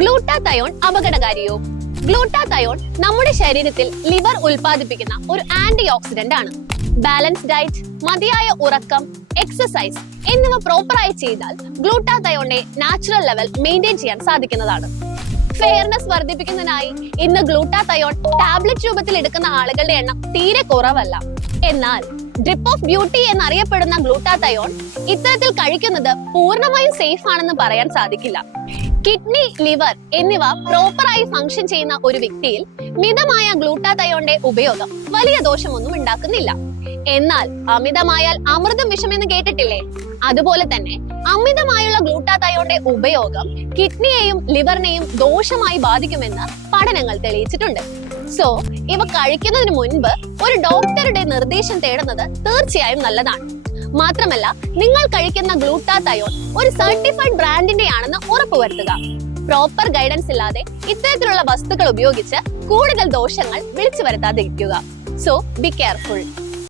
Glutathione അപകടകാരിയോ? Glutathione നമ്മുടെ ശരീരത്തിൽ liver ഉൽപ്പാദിപ്പിക്കുന്ന ഒരു ആന്റി ഓക്സിഡന്റ് ആണ്. ബാലൻസ് ഡയറ്റ് മതിയായ ഉറക്കം എക്സസൈസ് എന്നിവ പ്രോപ്പറായി ചെയ്താൽ ഗ്ലൂട്ടാതയോണിന്റെ നാച്ചുറൽ ലെവൽ മെയിന്റെയിൻ ചെയ്യാൻ സാധിക്കുന്നതാണ്. ഫെയർനെസ് വർദ്ധിപ്പിക്കുന്നതിനായി ഇന്ന് ഗ്ലൂട്ടാതയോൺ ടാബ്ലറ്റ് രൂപത്തിൽ എടുക്കുന്ന ആളുകളുടെ എണ്ണം തീരെ കുറവല്ല. എന്നാൽ ഡ്രിപ്പ് ഓഫ് ബ്യൂട്ടി എന്നറിയപ്പെടുന്ന ഗ്ലൂട്ടാതയോൺ ഇത്തരത്തിൽ കഴിക്കുന്നത് പൂർണമായും സേഫ് ആണെന്ന് പറയാൻ സാധിക്കില്ല. കിഡ്നി ലിവർ എന്നിവ പ്രോപ്പറായി ഫംഗ്ഷൻ ചെയ്യുന്ന ഒരു വ്യക്തിയിൽ മിതമായ ഗ്ലൂട്ടാതയോണിന്റെ ഉപയോഗം വലിയ ദോഷമൊന്നും ഉണ്ടാക്കുന്നില്ല. എന്നാൽ അമിതമായാൽ അമൃതം വിഷമെന്ന് കേട്ടിട്ടില്ലേ? അതുപോലെ തന്നെ അമിതമായുള്ള ഗ്ലൂട്ടാതയോണിന്റെ ഉപയോഗം കിഡ്നിയെയും ലിവറിനെയും ദോഷമായി ബാധിക്കുമെന്ന് പഠനങ്ങൾ തെളിയിച്ചിട്ടുണ്ട്. സോ ഇവ കഴിക്കുന്നതിന് മുൻപ് ഒരു ഡോക്ടറുടെ നിർദ്ദേശം തേടുന്നത് തീർച്ചയായും നല്ലതാണ്. മാത്രമല്ല നിങ്ങൾ കഴിക്കുന്ന ഗ്ലൂട്ടാതയോൺ ഒരു സർട്ടിഫൈഡ് ബ്രാൻഡിന്റെ ആണെന്ന് ഉറപ്പുവരുത്തുക. പ്രോപ്പർ ഗൈഡൻസ് ഇല്ലാതെ ഇത്തരത്തിലുള്ള വസ്തുക്കൾ ഉപയോഗിച്ച് കൂടുതൽ ദോഷങ്ങൾ വിളിച്ചു വരുത്താതിരിക്കുക സോ ബി കെയർഫുൾ